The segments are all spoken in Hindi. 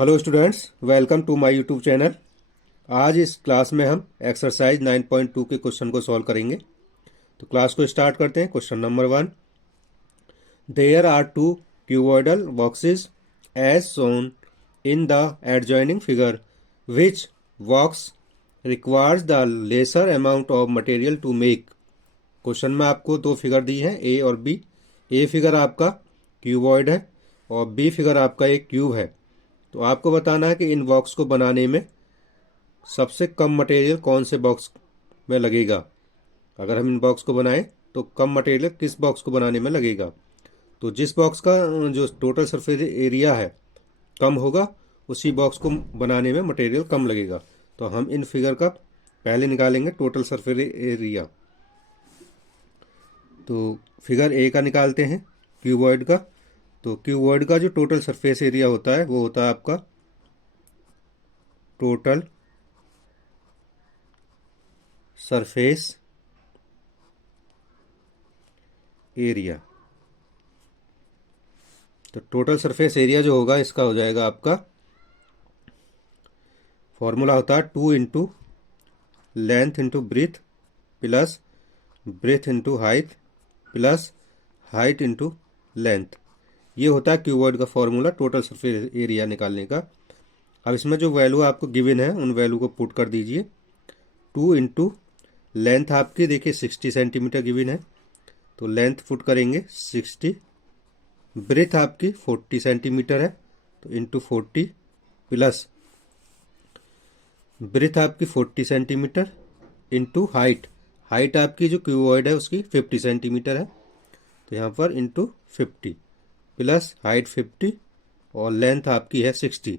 Hello students, welcome to my YouTube channel. आज इस क्लास में हम एक्सरसाइज 9.2 के क्वेश्चन को सॉल्व करेंगे। तो क्लास को स्टार्ट करते हैं। Question number 1, there are two cuboidal boxes as shown in the adjoining figure, which box requires the lesser amount of material to make. Question में आपको दो फिगर दी हैं, ए और बी। ए फिगर आपका क्यूबॉइड है और बी फिगर आपका एक क्यूब है। तो आपको बताना है कि इन बॉक्स को बनाने में सबसे कम मटेरियल कौन से बॉक्स में लगेगा। अगर हम इन बॉक्स को बनाएं तो कम मटेरियल किस बॉक्स को बनाने में लगेगा। तो जिस बॉक्स का जो टोटल सरफेस एरिया है कम होगा, उसी बॉक्स को बनाने में मटेरियल कम लगेगा। तो हम इन फिगर का पहले निकालेंगे टोटल सरफेस एरिया। तो फिगर ए का निकालते हैं, क्यूबॉइड का। तो क्यूबॉइड का जो टोटल सरफेस एरिया होता है वो होता है आपका टोटल सरफेस एरिया। तो टोटल सरफेस एरिया जो होगा इसका हो जाएगा आपका, फॉर्मूला होता है 2 into length into breadth plus breadth into height plus height into length. ये होता है क्यूबॉइड का फॉर्मूला टोटल सरफेस एरिया निकालने का। अब इसमें जो वैल्यू आपको गिवन है उन वैल्यू को पुट कर दीजिए। 2 इंटू लेंथ आपकी देखिए 60 सेंटीमीटर गिवन है, तो लेंथ पुट करेंगे 60। ब्रेथ आपकी 40 सेंटीमीटर है, तो इंटू 40 प्लस ब्रेथ आपकी 40 सेंटीमीटर इंटू हाइट। हाइट आपकी जो क्यूबॉइड है उसकी 50 सेंटीमीटर है, तो यहाँ पर इंटू 50 प्लस हाइट 50 और लेंथ आपकी है 60।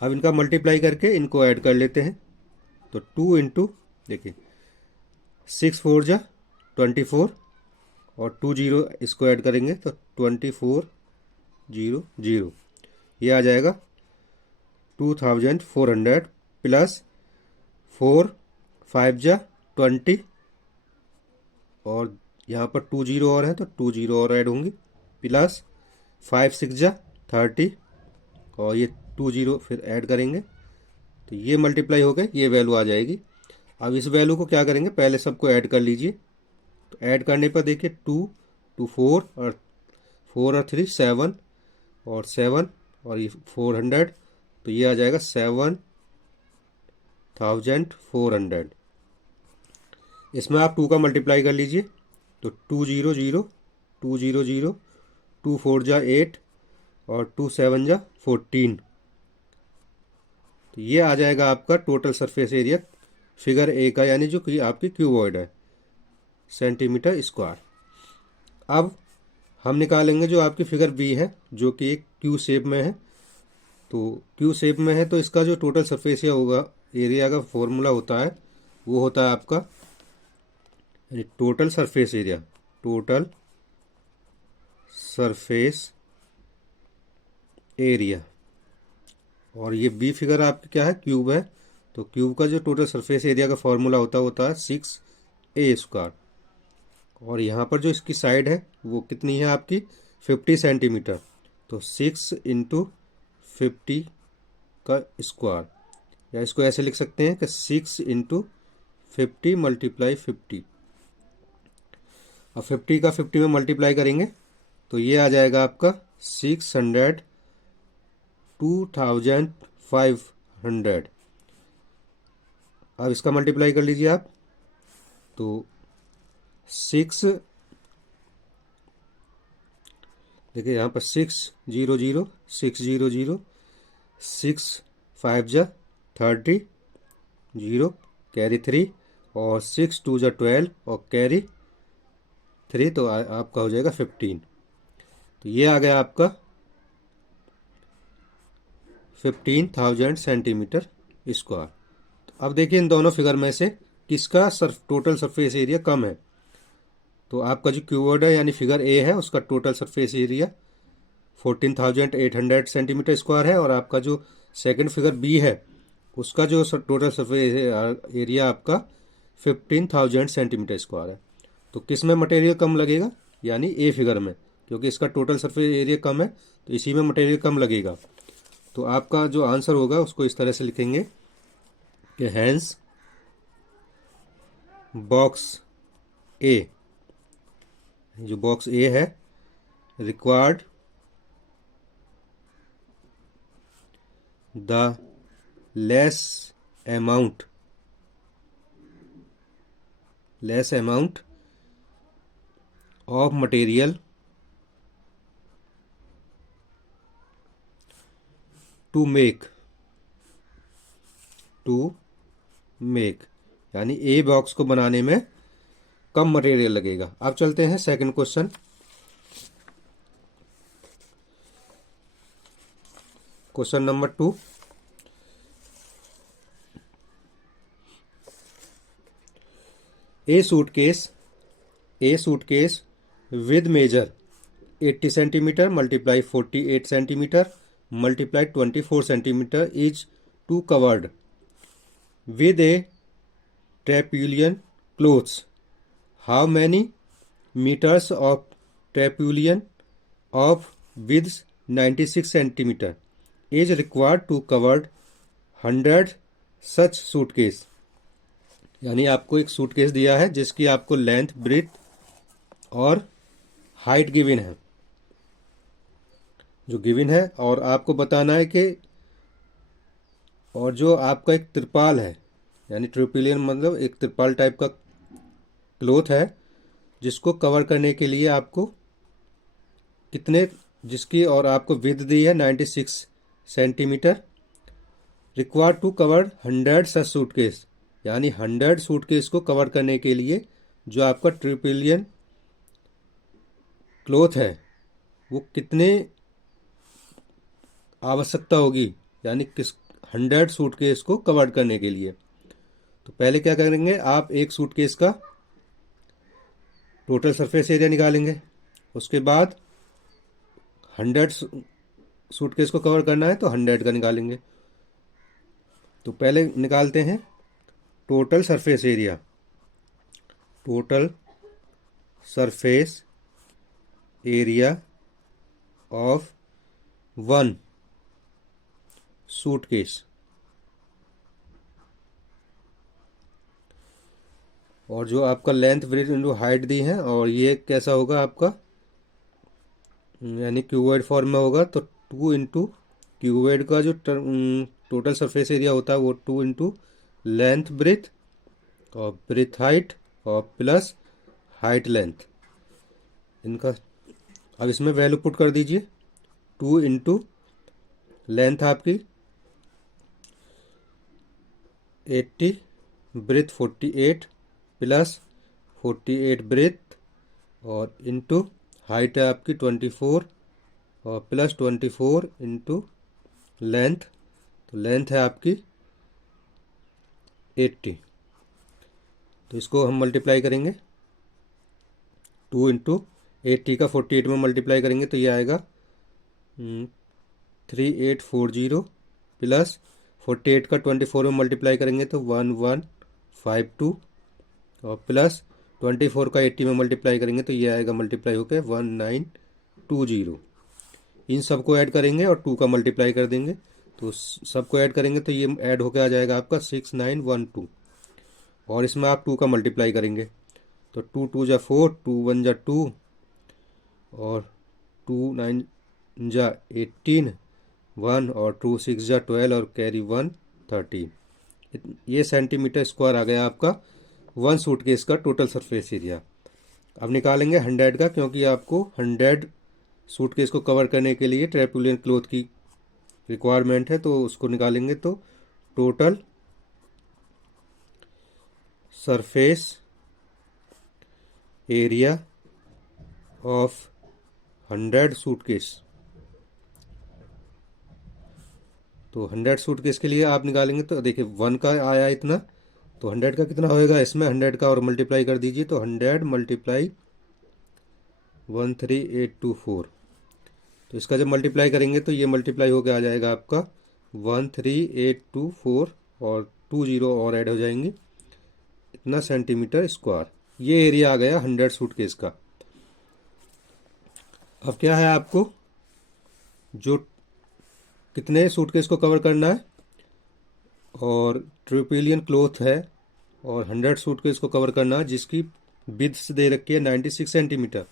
अब इनका मल्टीप्लाई करके इनको ऐड कर लेते हैं। तो 2 इंटू देखिए 6 4 जा 24 और 2 जीरो इसको ऐड करेंगे तो 24 0 0। ये आ जाएगा 2400 प्लस 4 5 जा 20 और यहाँ पर 2 जीरो और है तो 2 जीरो और ऐड होंगी प्लस 5 6 जा 30 और ये 2 जीरो फिर ऐड करेंगे तो ये मल्टीप्लाई हो गए, ये वैल्यू आ जाएगी। अब इस वैल्यू को क्या करेंगे, पहले सबको ऐड कर लीजिए। तो ऐड करने पर देखिए 2 2 4 और 4 और 3 7 और 7 और ये 400, तो ये आ जाएगा 7400। इसमें आप 2 का मल्टीप्लाई कर लीजिए तो 2 0 0 2 0 0 2 4 जा 8 और 2 7 जा 14। तो ये आ जाएगा आपका total surface area figure A का, यानी जो कि आपकी क्यूबॉइड है, सेंटीमीटर स्क्वायर। अब हम निकालेंगे जो आपकी फिगर बी है जो कि एक क्यू शेप में है। तो क्यू शेप में है तो इसका जो टोटल सरफेस एरिया का फॉर्मूला होता है वो होता है आपका total surface area, total surface area. और ये बी फिगर आपकी क्या है, क्यूब है। तो क्यूब का जो टोटल सरफेस एरिया का फॉर्मूला होता है 6a²। और यहाँ पर जो इसकी साइड है वो कितनी है आपकी 50 सेंटीमीटर, तो 6 इंटू 50 का स्क्वायर, या इसको ऐसे लिख सकते हैं कि 6 इंटू 50 मल्टीप्लाई 50। अब 50 का 50 में मल्टीप्लाई करेंगे तो ये आ जाएगा आपका 600 2500। अब इसका मल्टीप्लाई कर लीजिए आप तो 6 देखिए यहाँ पर 6 0 0 6 0 0 6 5 जा 30 0 कैरी 3 और 6 2 जा 12 और कैरी 3, तो आपका हो जाएगा 15। तो ये आ गया आपका 15,000 सेंटीमीटर स्क्वायर। तो अब देखिए इन दोनों फिगर में से किसका टोटल सरफेस एरिया कम है। तो आपका जो क्यूबॉइड है यानी फिगर ए है उसका total surface area 14,800 centimetre square है, और आपका जो सेकंड फिगर बी है उसका जो टोटल सरफेस एरिया आपका 15,000 सेंटीमीटर स्क्वायर है। तो किस में मटेरियल कम लगेगा, यानी ए फिगर में। क्योंकि इसका टोटल सरफेस एरिया कम है तो इसी में मटेरियल कम लगेगा। तो आपका जो आंसर होगा उसको इस तरह से लिखेंगे कि हैंस बॉक्स ए, जो बॉक्स ए है, required the less amount of material to make यानी ए बॉक्स को बनाने में कम मटेरियल लगेगा। अब चलते हैं second question. Question number 2, A suitcase with measure 80 centimeter multiply 48 centimeter multiply 24 centimeter is to covered with a trapezium clothes. How many meters of trapezium of width 96 centimeter is required to cover 100 such suitcase? यानी आपको एक सूटकेस दिया है जिसकी आपको लेंथ, ब्रेथ और हाइट गिवन है, और आपको बताना है कि, और जो आपका एक त्रिपाल है, यानी ट्रिपिलियन मतलब एक त्रिपाल टाइप का क्लोथ है, जिसको कवर करने के लिए आपको कितने, जिसकी और आपको विड्थ दी है 96 centimetre, required to cover 100 such suitcase, यानी 100 सूटकेस को कवर करने के लिए जो आपका ट्रिपिलियन क्लोथ है वो कितने आवश्यकता होगी, यानी किस 100 सूटकेस को कवर करने के लिए। तो पहले क्या करेंगे, आप एक सूटकेस का टोटल सरफेस एरिया निकालेंगे, उसके बाद 100 सूटकेस को कवर करना है तो 100 का निकालेंगे। तो पहले निकालते हैं total surface area of one suitcase, और जो आपका लेंथ, ब्रेथ इंटू हाइट दी है, और ये कैसा होगा आपका, यानी क्यूबॉइड फॉर्म में होगा, तो 2 इंटू क्यूबॉइड का जो टोटल सरफेस एरिया होता है वो 2 इंटू लेंथ ब्रेथ और ब्रेथ हाइट और प्लस हाइट लेंथ इनका। अब इसमें वैल्यू पुट कर दीजिए, 2 इंटू लेंथ आपकी 80, ब्रेथ 48 प्लस 48 ब्रेथ और इंटू हाइट है आपकी 24 और प्लस 24 इंटू लेंथ, तो लेंथ है आपकी 80। तो इसको हम मल्टीप्लाई करेंगे, 2 इंटू 80 का 48 में मल्टीप्लाई करेंगे तो ये आएगा 3840 प्लस 48 का 24 में मल्टीप्लाई करेंगे तो 1152 और प्लस 24 का 80 में मल्टीप्लाई करेंगे तो ये आएगा मल्टीप्लाई होकर 1920। इन सबको ऐड करेंगे और 2 का मल्टीप्लाई कर देंगे, तो सबको ऐड करेंगे तो ये ऐड होकर आ जाएगा आपका 6912, और इसमें आप 2 का मल्टीप्लाई करेंगे तो 2 2 जा 4, 2 1 जा 2 और 2 9 जा 18, 1 और 2 6 जा 12 और कैरी 1 13। ये सेंटीमीटर स्क्वायर आ गया आपका वन सूटकेस का टोटल सरफेस एरिया। अब निकालेंगे 100 का, क्योंकि आपको 100 सूटकेस को कवर करने के लिए ट्रेपुलियन क्लोथ की रिक्वायरमेंट है, तो उसको निकालेंगे तो total surface area of 100 suitcase, तो 100 सूटकेस के लिए आप निकालेंगे तो देखिए 1 का आया इतना, तो 100 का कितना होएगा, इसमें 100 का और मल्टीप्लाई कर दीजिए तो 100 मल्टीप्लाई 13824, तो इसका जब मल्टीप्लाई करेंगे तो ये मल्टीप्लाई होकर आ जाएगा आपका 13824 और 20 और ऐड हो जाएंगे, इतना सेंटीमीटर स्क्वायर। ये एरिया आ गया 100 सूटकेस का। अब क्या है, आपको जो कितने सूटकेस को कवर करना है, और ट्रिपिलियन क्लोथ है और 100 सूटकेस को कवर करना है जिसकी विड्थ दे रखी है 96 सेंटीमीटर।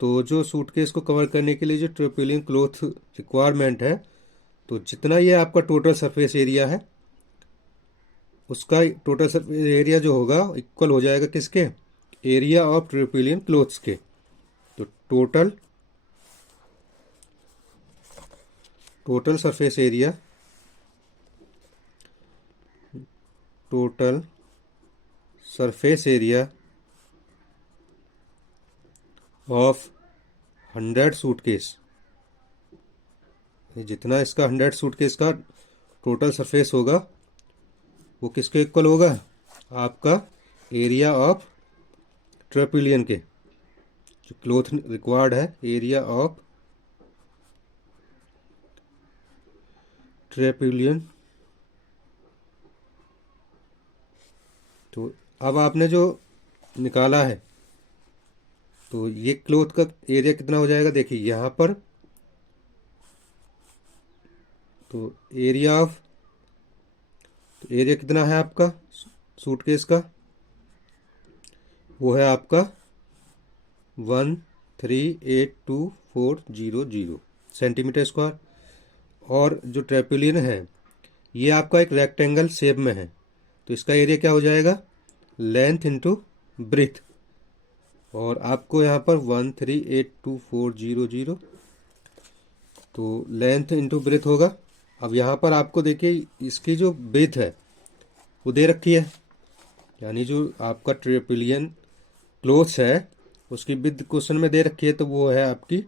तो जो सूटकेस को कवर करने के लिए जो ट्रिपिलियन क्लोथ रिक्वायरमेंट है, तो जितना ये आपका टोटल सरफेस एरिया है, उसका टोटल सरफेस एरिया जो होगा इक्वल हो जाएगा किसके, एरिया ऑफ ट्रिपिलियन क्लोथ्स के। तो total surface area, total surface area of 100 suitcase, जितना इसका 100 सूटकेस का टोटल सरफेस होगा वो किसके इक्वल होगा, आपका एरिया ऑफ ट्रिपिलियन के, जो क्लोथ रिक्वायर्ड है, एरिया ऑफ ट्रिपिलियन। तो अब आपने जो निकाला है, तो ये क्लोथ का एरिया कितना हो जाएगा, देखिए यहाँ पर। तो एरिया कितना है आपका सूटकेस का, वो है आपका 1382400 सेंटीमीटर स्क्वायर। और जो ट्रेपिलियन है ये आपका एक रेक्टेंगल शेप में है, तो इसका एरिया क्या हो जाएगा, लेंथ इंटू ब्रेथ। और आपको यहाँ पर 1382400, तो लेंथ इंटू ब्रेथ होगा। अब यहाँ पर आपको देखिए इसकी जो ब्रेथ है वो दे रखी है, यानी जो आपका ट्रिपिलियन क्लोथ्स है उसकी ब्रेथ क्वेश्चन में दे रखी है, तो वो है आपकी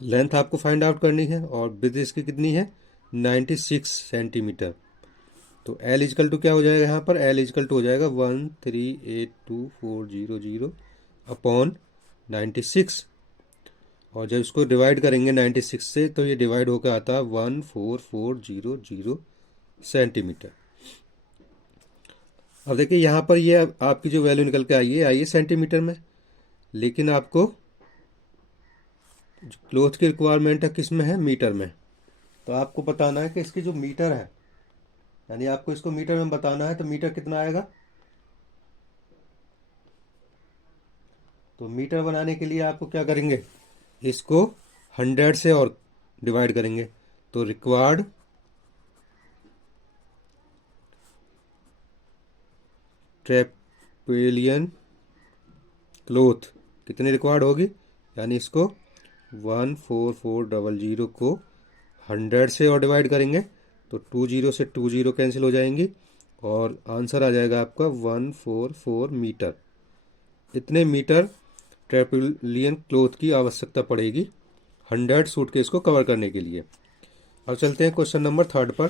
लेंथ आपको फाइंड आउट करनी है, और ब्रेथ इसकी कितनी है 96 सेंटीमीटर। तो एल इजकल टू क्या हो जाएगा, यहाँ पर एल इजकल टू हो जाएगा 1382400 अपॉन 96। और जब इसको डिवाइड करेंगे 96 से तो ये डिवाइड होकर आता है 14400 सेंटीमीटर। अब देखिए यहाँ पर ये आपकी जो वैल्यू निकल के आई है सेंटीमीटर में, लेकिन आपको जो क्लोथ की रिक्वायरमेंट है किस में है, मीटर में। तो आपको बताना है कि इसकी जो मीटर है, यानी आपको इसको मीटर में बताना है, तो मीटर कितना आएगा। तो मीटर बनाने के लिए आपको क्या करेंगे, इसको 100 से और डिवाइड करेंगे। तो रिक्वायर्ड ट्रेपिलियन क्लोथ कितनी रिक्वायर्ड होगी, यानी इसको 14400 को 100 से और डिवाइड करेंगे तो 20 से 20 कैंसिल हो जाएंगी, और आंसर आ जाएगा आपका 144 मीटर। इतने मीटर ट्रेपिलियन क्लोथ की आवश्यकता पड़ेगी 100 सूटकेस को कवर करने के लिए। अब चलते हैं क्वेश्चन नंबर 3 पर।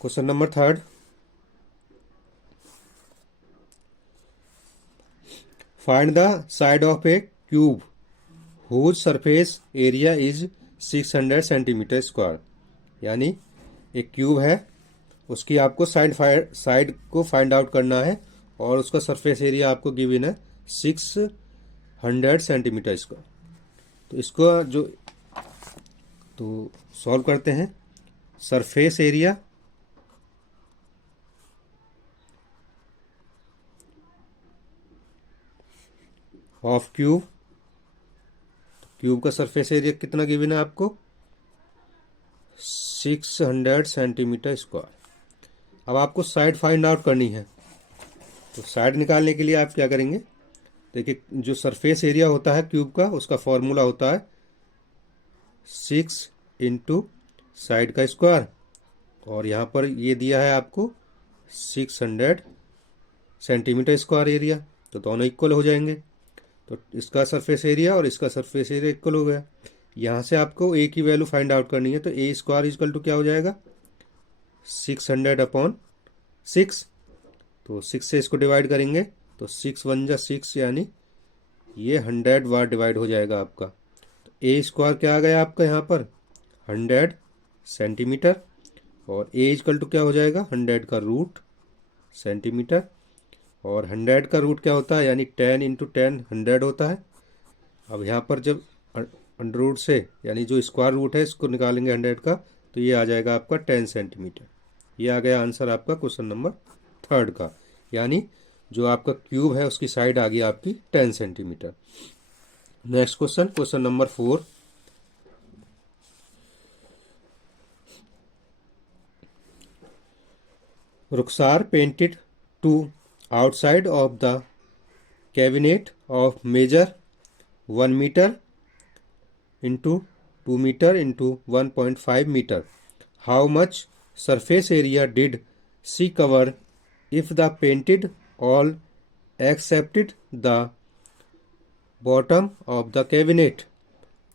Question number 3, find the side of a cube whose surface area is 600 centimetre square. यानी एक क्यूब है, उसकी आपको साइड को फाइंड आउट करना है, और उसका सरफेस एरिया आपको गिवन है 600 सेंटीमीटर स्क्वायर। तो इसको जो तो सॉल्व करते हैं। Surface area of cube, cube का सरफेस एरिया कितना गिवन है आपको 600 सेंटीमीटर स्क्वायर। अब आपको साइड फाइंड आउट करनी है, तो साइड निकालने के लिए आप क्या करेंगे, देखिए जो सरफेस एरिया होता है क्यूब का उसका फॉर्मूला होता है 6 इंटू साइड का स्क्वायर, और यहाँ पर ये दिया है आपको 600 सेंटीमीटर स्क्वायर एरिया, तो दोनों इक्वल हो जाएंगे। तो इसका सरफेस एरिया और इसका सरफेस एरिया इक्वल हो गया। यहाँ से आपको ए की वैल्यू फाइंड आउट करनी है, तो ए स्क्वायर इक्वल टू क्या हो जाएगा 600 अपॉन 6। तो 6 से इसको डिवाइड करेंगे तो 6 1 जा 6, यानी ये 100 बार डिवाइड हो जाएगा आपका। तो ए स्क्वायर क्या आ गया आपका यहाँ पर 100 सेंटीमीटर, और ए इक्वल टू क्या हो जाएगा 100 का रूट सेंटीमीटर, और 100 का रूट क्या होता है यानी 10 इंटू 10 100 होता है। अब यहाँ पर जब अंडर रूट से यानी जो स्क्वायर रूट है इसको निकालेंगे 100 का, तो ये आ जाएगा आपका 10 सेंटीमीटर। ये आ गया आंसर आपका क्वेश्चन नंबर 3 का, यानी जो आपका क्यूब है उसकी साइड आ गई आपकी 10 centimetre. Next question, question number 4। Rukhsar painted to outside of the cabinet of measure 1 metre into 2 metre into 1.5 metre. How much surface area did she cover if the painted all excepted the bottom of the cabinet।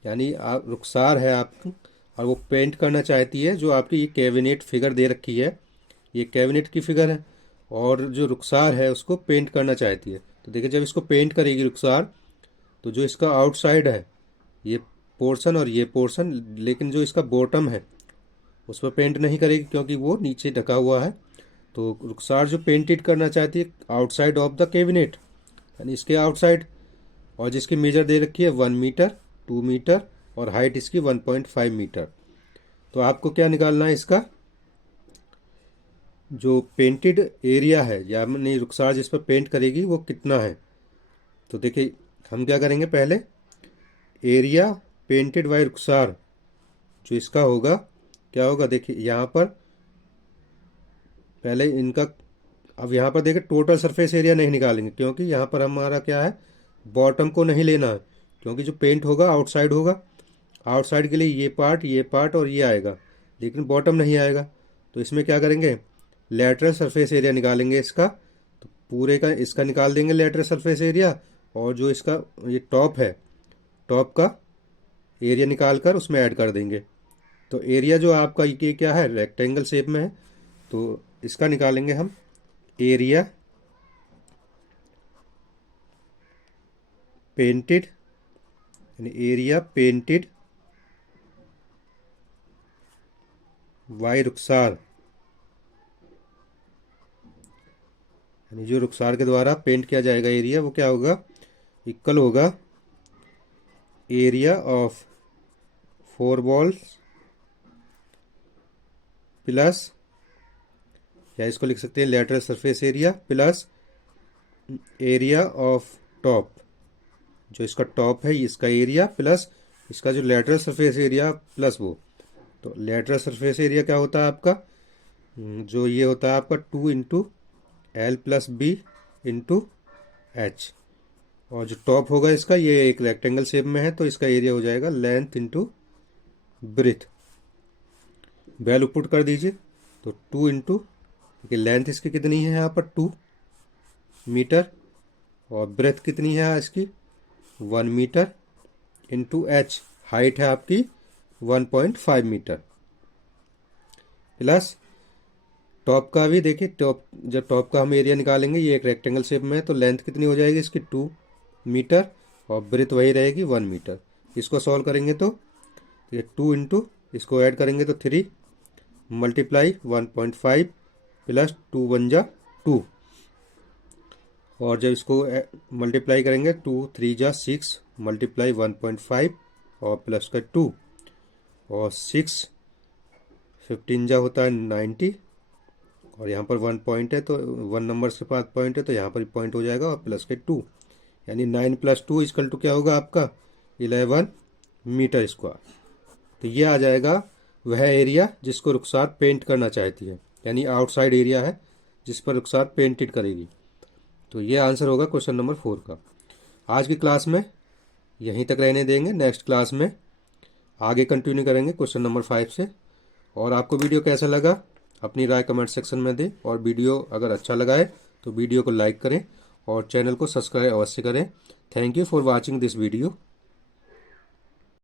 यानी आप रुखसार है आपकी और वो पेंट करना चाहती है जो आपकी ये कैबिनेट फिगर दे रखी है, ये कैबिनेट की फिगर है, और जो रुखसार है उसको पेंट करना चाहती है। तो देखिए जब इसको पेंट करेगी रुखसार तो जो इसका आउटसाइड है ये पोर्शन और ये पोर्शन, लेकिन जो इसका बॉटम है उस पर पेंट नहीं करेगी क्योंकि वो नीचे ढका हुआ है। तो रुखसार जो पेंटेड करना चाहती है आउटसाइड ऑफ द कैबिनेट यानी इसके आउटसाइड, और जिसकी मेजर दे रखी है 1 मीटर 2 मीटर और हाइट इसकी 1.5 मीटर। तो आपको क्या निकालना है इसका जो पेंटेड एरिया है यानी रुखसार जिस पर पेंट करेगी वो कितना है। तो देखिए हम क्या करेंगे, पहले एरिया पेंटेड बाय रुखसार जो इसका होगा क्या होगा, देखिए यहाँ पर पहले इनका, अब यहाँ पर देखिए टोटल सरफेस एरिया नहीं निकालेंगे क्योंकि यहाँ पर हमारा क्या है बॉटम को नहीं लेना है, क्योंकि जो पेंट होगा आउटसाइड होगा, आउटसाइड के लिए ये पार्ट और ये आएगा, लेकिन बॉटम नहीं आएगा। तो इसमें क्या करेंगे लेटरल सरफेस एरिया निकालेंगे इसका, तो पूरे का इसका निकाल देंगे लेटरल सरफेस एरिया, और जो इसका ये टॉप है टॉप का एरिया निकाल कर उसमें ऐड कर देंगे। तो एरिया जो आपका ये क्या है रेक्टेंगल शेप में है, तो इसका निकालेंगे हम एरिया पेंटेड यानी एरिया पेंटेड बाय रुखसार, यानी जो रुखसार के द्वारा पेंट किया जाएगा एरिया वो क्या होगा इक्वल होगा एरिया ऑफ 4 वॉल्स प्लस, या इसको लिख सकते हैं lateral surface area plus area of top, जो इसका टॉप है इसका एरिया प्लस इसका जो लेटरल सरफेस एरिया प्लस वो। तो लेटरल सरफेस एरिया क्या होता है आपका, जो ये होता है आपका 2 into L plus B into H, और जो टॉप होगा इसका ये एक रेक्टेंगल शेप में है तो इसका एरिया हो जाएगा length into breadth. Value put कर दीजिए तो 2 इंटू, क्योंकि लेंथ इसकी कितनी है यहाँ पर 2 मीटर और ब्रेथ कितनी है इसकी 1 मीटर इंटू एच, हाइट है आपकी 1.5 मीटर, प्लस टॉप का भी देखिए टॉप, जब टॉप का हम एरिया निकालेंगे ये एक रेक्टेंगल शेप में है तो लेंथ कितनी हो जाएगी इसकी 2 मीटर और ब्रेथ वही रहेगी 1 मीटर। इसको सॉल्व करेंगे तो ये 2 इंटू इसको ऐड करेंगे तो 3 मल्टीप्लाई 1.5 प्लस 2 1 जा 2, और जब इसको मल्टीप्लाई करेंगे 2 3 जा 6 मल्टीप्लाई 1.5 और प्लस का 2 और 6 15 जा होता है 90, और यहाँ पर 1 पॉइंट है तो 1 नंबर के पास पॉइंट है तो यहाँ पर पॉइंट हो जाएगा और प्लस के 2, यानी 9 प्लस 2 इक्वल टू क्या होगा आपका 11 मीटर स्क्वायर। तो ये आ जाएगा वह एरिया जिसको रुखसार पेंट करना चाहती है, यानी आउटसाइड एरिया है जिस पर रुखसार पेंटेड करेगी। तो ये आंसर होगा क्वेश्चन नंबर 4 का। आज की क्लास में यहीं तक रहने देंगे, नेक्स्ट क्लास में आगे कंटिन्यू करेंगे क्वेश्चन नंबर 5 से। और आपको वीडियो कैसा लगा अपनी राय कमेंट सेक्शन में दें, और वीडियो अगर अच्छा लगा है तो वीडियो को लाइक करें और चैनल को सब्सक्राइब अवश्य करें। Thank you for watching this video.